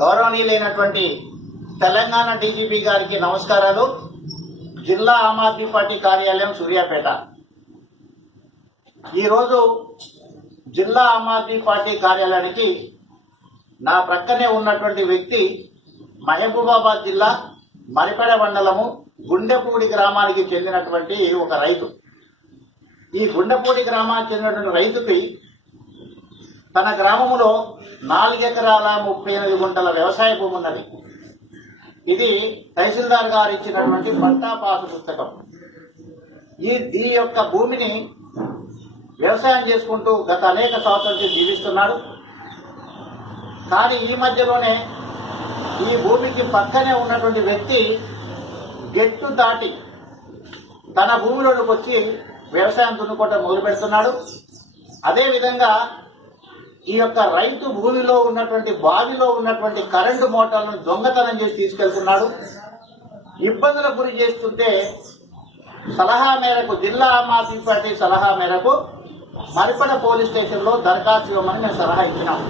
గౌరవనీయులైనటువంటి Telangana DGP గారికి నమస్కారాలు. జిల్లా ఆమ్ ఆద్మీ పార్టీ కార్యాలయం సూర్యాపేట. ఈరోజు జిల్లా ఆమ్ ఆద్మీ పార్టీ కార్యాలయానికి నా ప్రక్కనే ఉన్నటువంటి వ్యక్తి మహబూబాబాద్ జిల్లా మరిపెడ మండలము గుండెపూడి గ్రామానికి చెందినటువంటి ఒక రైతు. ఈ గుండెపూడి గ్రామానికి చెందినటువంటి రైతుకి తన గ్రామములో నాలుగెకరాల ముప్పై ఎనిమిది గుంటల వ్యవసాయ భూమి ఉన్నది. ఇది తహసీల్దార్ గారు ఇచ్చినటువంటి పట్టా పాసు పుస్తకం. ఈ ఈ యొక్క భూమిని వ్యవసాయం చేసుకుంటూ గత అనేక సంవత్సరాలు జీవిస్తున్నాడు. కానీ ఈ మధ్యలోనే ఈ భూమికి పక్కనే ఉన్నటువంటి వ్యక్తి గెట్టు దాటి తన భూమిలోకి వచ్చి వ్యవసాయం దున్నుకోవటం మొదలు పెడుతున్నాడు అదేవిధంగా ఈ యొక్క రైతు భూమిలో ఉన్నటువంటి బావిలో ఉన్నటువంటి కరెంటు మోటార్లను దొంగతనం చేసి తీసుకెళ్తున్నాడు. ఇబ్బందులకు గురి చేస్తుంటే సలహా మేరకు జిల్లా ఆమ్ పార్టీ సలహా మేరకు మరిపడ పోలీస్ స్టేషన్లో దరఖాస్తు ఇవ్వమని మేము సలహా ఇచ్చినాం.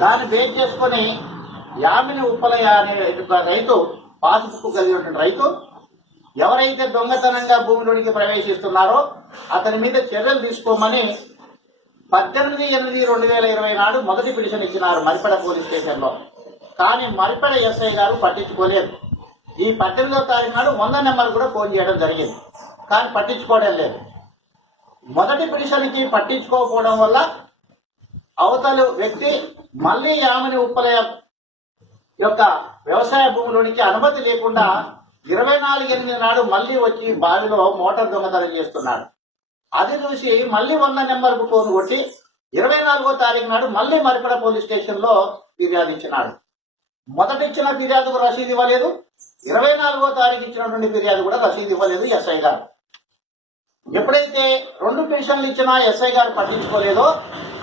దాన్ని బేస్ చేసుకొని యామిని ఉప్పలయ్య అనే రైతు పాస్బుక్ కలిగినటువంటి రైతు ఎవరైతే దొంగతనంగా భూమిలోనికి ప్రవేశిస్తున్నారో అతని మీద చర్యలు తీసుకోమని పద్దెనిమిది ఎనిమిది రెండు వేల ఇరవై నాడు మొదటి పిటిషన్ ఇచ్చినారు మరిపడ పోలీస్ స్టేషన్లో. కానీ మరిపడ ఎస్ఐ గారు పట్టించుకోలేదు. ఈ పద్దెనిమిదో తారీఖు నాడు వంద నెంబర్ కూడా ఫోన్ చేయడం జరిగింది. కానీ పట్టించుకోవడం లేదు. మొదటి పిటిషన్కి పట్టించుకోకపోవడం వల్ల అవతలు వ్యక్తి మళ్ళీ ఆమెని ఉప్పలయ యొక్క వ్యవసాయ భూములోనికి అనుమతి లేకుండా ఇరవై నాలుగు ఎనిమిది నాడు మళ్ళీ వచ్చి బావిలో మోటార్ దొంగతనం చేస్తున్నాడు. అది చూసి మళ్ళీ వంద నెంబర్కు ఫోన్ కొట్టి ఇరవై నాలుగో తారీఖు నాడు మళ్ళీ మరిపడ పోలీస్ స్టేషన్లో ఫిర్యాదు ఇచ్చినాడు. మొదట ఇచ్చిన ఫిర్యాదుకు రసీదు ఇవ్వలేదు. ఇరవై నాలుగో తారీఖు ఇచ్చినటువంటి ఫిర్యాదు కూడా రసీదు ఇవ్వలేదు ఎస్ఐ గారు. ఎప్పుడైతే రెండు పెన్షన్లు ఇచ్చినా ఎస్ఐ గారు పట్టించుకోలేదో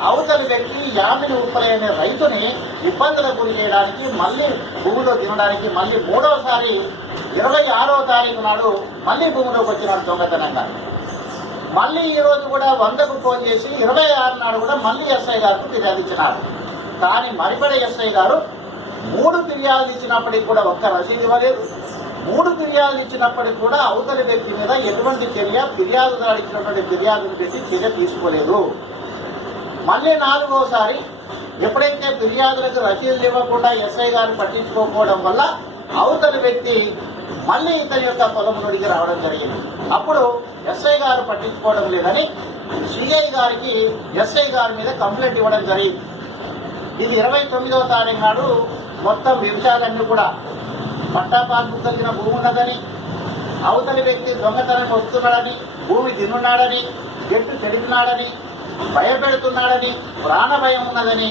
అవతలి వ్యక్తి యామిని ఉప్పలే రైతుని ఇబ్బందులకు గురి చేయడానికి మళ్ళీ భూమిలో తినడానికి మళ్ళీ మూడవసారి ఇరవై ఆరో తారీఖు నాడు మళ్ళీ భూమిలోకి వచ్చినాడు దొంగతనంగా. మళ్ళీ ఈ రోజు కూడా వందకు ఫోన్ చేసి ఇరవై ఆరు నాడు కూడా మళ్ళీ ఎస్ఐ గారికి ఫిర్యాదు ఇచ్చినారు. కానీ మరిపడ ఎస్ఐ గారు మూడు ఫిర్యాదులు ఇచ్చినప్పటికి కూడా ఒక్క రసీదు ఇవ్వలేదు. మూడు ఫిర్యాదులు ఇచ్చినప్పటికి కూడా అవతలి వ్యక్తి మీద ఎటువంటి చర్య ఫిర్యాదుదారు ఇచ్చినటువంటి ఫిర్యాదును పెట్టి చర్య తీసుకోలేదు. మళ్ళీ నాలుగోసారి ఎప్పుడైతే ఫిర్యాదులకు రసీదులు ఇవ్వకుండా ఎస్ఐ గారు పట్టించుకోకపోవడం వల్ల అవతలి వ్యక్తి మళ్ళీ ఇతని యొక్క పొలం రావడం జరిగింది. అప్పుడు ఎస్ఐ గారు పట్టించుకోవడం లేదని సిఐ గారికి ఎస్ఐ గారి మీద కంప్లైంట్ ఇవ్వడం జరిగింది. ఇది ఇరవై తొమ్మిదవ తారీఖు నాడు మొత్తం విషయాలన్నీ కూడా పట్టా పాస్బుక్ కలిగిన భూమి ఉన్నదని అవతలి వ్యక్తి దొంగతనం వస్తున్నాడని భూమి తిన్నున్నాడని గెట్టు చెడిపినాడని భయపెడుతున్నాడని ప్రాణ భయం ఉన్నదని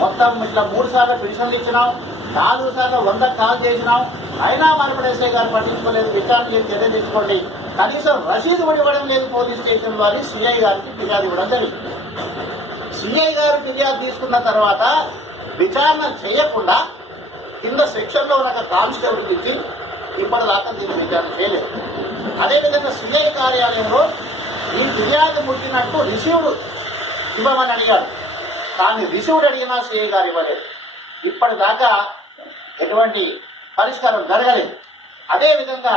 మొత్తం ఇట్లా మూడు సార్లు పిటిషన్లు ఇచ్చినాం నాలుగు సార్లు వంద కాల్ చేసినాం అయినా మరపడేసే గారు పట్టించుకోలేదు. విచారణ చేసి చర్య తీసుకోండి. కనీసం రసీదు కూడా ఇవ్వడం లేదు పోలీస్ స్టేషన్ వారి సిఐ గారికి ఫిర్యాదు ఇవ్వడం జరిగింది. సిఐ గారు ఫిర్యాదు తీసుకున్న తర్వాత విచారణ చేయకుండా కింద సెక్షన్లో ఉన్న కానిస్టేబుల్ ఇచ్చి ఇప్పటిదాకా దీన్ని విచారణ చేయలేదు. అదేవిధంగా సిఐ కార్యాలయంలో ఈ ఫిర్యాదు ముట్టినట్టు రిసీవ్డ్ ఇవ్వమని అడిగారు. కానీ రిసీవ్డ్ అడిగినా సిఐ గారు ఇవ్వలేదు. ఇప్పటిదాకా ఎటువంటి పరిష్కారం జరగలేదు. అదేవిధంగా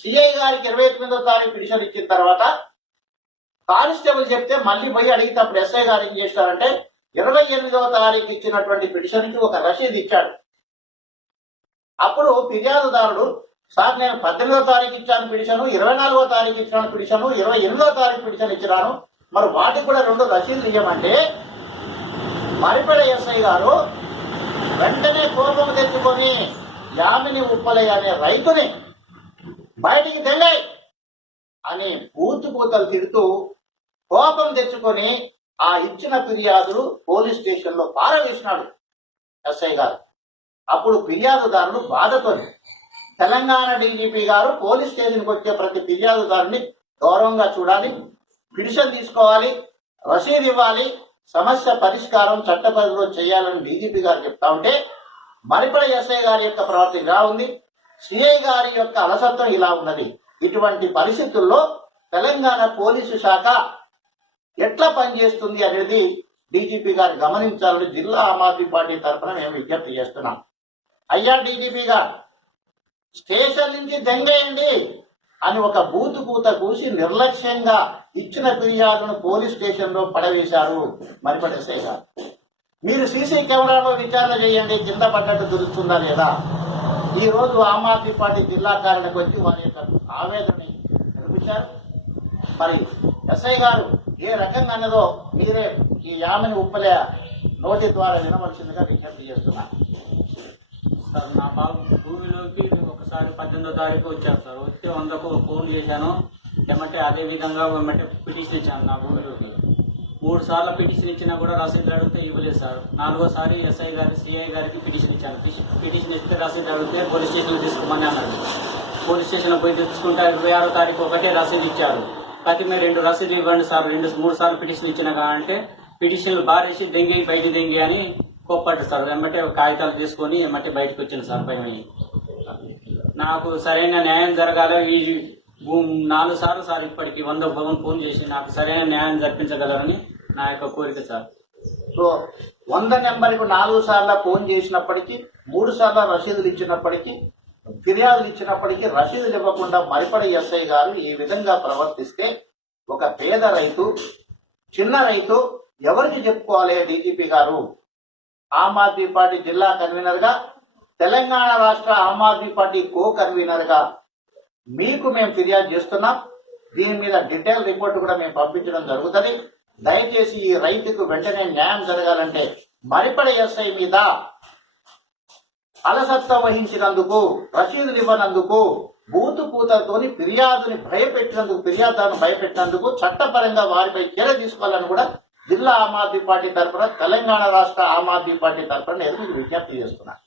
సిఐ గారికి ఇరవై తొమ్మిదో తారీఖు పిటిషన్ ఇచ్చిన తర్వాత కానిస్టేబుల్ చెప్తే మళ్ళీ పోయి అడిగితే అప్పుడు ఎస్ఐ గారు ఏం చేస్తారంటే ఇరవై ఎనిమిదవ తారీఖు ఇచ్చినటువంటి పిటిషన్కి ఒక రసీదు ఇచ్చాడు. అప్పుడు ఫిర్యాదుదారుడు సార్ నేను పద్దెనిమిదో తారీఖు ఇచ్చాను పిటిషను ఇరవై నాలుగో తారీఖు ఇచ్చాను పిటిషను ఇరవై ఎనిమిదో తారీఖు పిటిషన్ ఇచ్చినాను. మరి వాటికి కూడా రెండు రసీదులు ఇవ్వమంటే మరిపెడ ఎస్ఐ గారు వెంటనే కోపం తెచ్చుకొని యామిని ఉప్పలయ్య అనే రైతుని బయటికి తెంగాయి అని పూర్తి పూతలు తిడుతూ కోపం తెచ్చుకొని ఆ ఇచ్చిన ఫిర్యాదులు పోలీస్ స్టేషన్లో పారవేసినాడు ఎస్ఐ గారు. అప్పుడు ఫిర్యాదుదారులు బాధతో తెలంగాణ డీజీపీ గారు పోలీస్ స్టేషన్కి వచ్చే ప్రతి ఫిర్యాదుదారుని గౌరవంగా చూడాలి పిటిషన్ తీసుకోవాలి రసీదు ఇవ్వాలి సమస్య పరిష్కారం చట్ట పరిధిలో చేయాలని డీజీపీ గారు చెప్తా ఉంటే మరిపడ ఎస్ఐ గారి యొక్క ప్రవర్తన ఇలా ఉంది. సిఐ గారి యొక్క అలసత్వం ఇలా ఉన్నది. ఇటువంటి పరిస్థితుల్లో తెలంగాణ పోలీసు శాఖ ఎట్లా పనిచేస్తుంది అనేది డీజీపీ గారు గమనించాలని జిల్లా ఆమ్ ఆద్మీ పార్టీ తరఫున మేము విజ్ఞప్తి చేస్తున్నాం. అయ్యా డీజీపీ గారు స్టేషన్ నుంచి దెంగేయండి అని ఒక బూతు కూత కూసి నిర్లక్ష్యంగా ఇచ్చిన ఫిర్యాదును పోలీస్ స్టేషన్లో పడవేశారు మరిపడేసే గారు. మీరు సీసీ కెమెరాలో విచారణ చేయండి కింద పడ్డట్టు దొరుకుతుందా లేదా ఈ రోజు ఆమ్ ఆద్మీ పార్టీ జిల్లా కార్యాలకు వచ్చి వారి యొక్క ఆవేదనని తెలిపించారు మరి ఎస్ఐ గారు ఏ రకంగా అన్నదో మీరే ఈ యామని ఉప్పలే నోటి ద్వారా వినవలసిందిగా విజ్ఞప్తి చేస్తున్నా సార్ నా బాబు భూమిలోకి ఒకసారి పద్దెనిమిదో తారీఖు వచ్చాను సార్. వచ్చి వందకు ఫోన్ చేశాను. ఏమంటే అదే విధంగా ఏమంటే పిటిషన్ ఇచ్చాను నా భూమిలోకి. మూడు సార్లు పిటిషన్ ఇచ్చినా కూడా రసీదులు అడిగితే ఇవ్వలేదు సార్. నాలుగోసారి ఎస్ఐ గారి సిఐ గారికి పిటిషన్ ఇచ్చాను. పిటిషన్ ఇస్తే రసీదు అడిగితే పోలీస్ స్టేషన్కి తీసుకోమని అన్నారు. పోలీస్ స్టేషన్లో పోయి తెచ్చుకుంటే ఇరవై ఆరో తారీఖు ఒకటే రసీదు ఇచ్చారు. ప్రతి మీరు రెండు రసీదు ఇవ్వండి సార్. రెండు మూడు సార్లు పిటిషన్ ఇచ్చిన అంటే పిటిషన్లు బారేసి దెంగి బయట దెంగి అని కోప్పడ్డు సార్. ఏమంటే కాగితాలు తీసుకొని ఏమంటే బయటకు వచ్చింది సార్ పైన నాకు సరైన న్యాయం జరగాలో ఈ నాలుగు సార్లు సార్ ఇప్పటికి వంద భవన్ ఫోన్ చేసి నాకు సరైన న్యాయం జరిపించగలరని నా యొక్క కోరిక సార్. సో వంద నెంబర్కు నాలుగు సార్లు ఫోన్ చేసినప్పటికీ మూడు సార్లు రసీదులు ఇచ్చినప్పటికీ ఫిర్యాదులు ఇచ్చినప్పటికీ రసీదులు ఇవ్వకుండా మరిపడ ఎస్ఐ గారు ఈ విధంగా ప్రవర్తిస్తే ఒక పేద రైతు చిన్న రైతు ఎవరికి చెప్పుకోవాలి డీజీపీ గారు? ఆమ్ ఆద్మీ పార్టీ జిల్లా కన్వీనర్గా తెలంగాణ రాష్ట్ర ఆమ్ ఆద్మీ పార్టీ కో కన్వీనర్గా మీకు మేము ఫిర్యాదు చేస్తున్నాం. దీని మీద డీటెయిల్ రిపోర్ట్ కూడా మేము పంపించడం జరుగుతుంది. దయచేసి ఈ రైతుకు వెంటనే న్యాయం జరగాలంటే మరిపడ ఎస్ఐ మీద అలసత్వం వహించినందుకు రసీదులు ఇవ్వనందుకు బూతు పూతతోని ఫిర్యాదుని భయపెట్టినందుకు ఫిర్యాదులను భయపెట్టినందుకు చట్టపరంగా వారిపై చర్య తీసుకోవాలని కూడా జిల్లా ఆమ్ ఆద్మీ పార్టీ తరఫున తెలంగాణ రాష్ట్ర ఆమ్ ఆద్మీ పార్టీ తరఫున ఎదురు విజ్ఞప్తి చేస్తున్నారు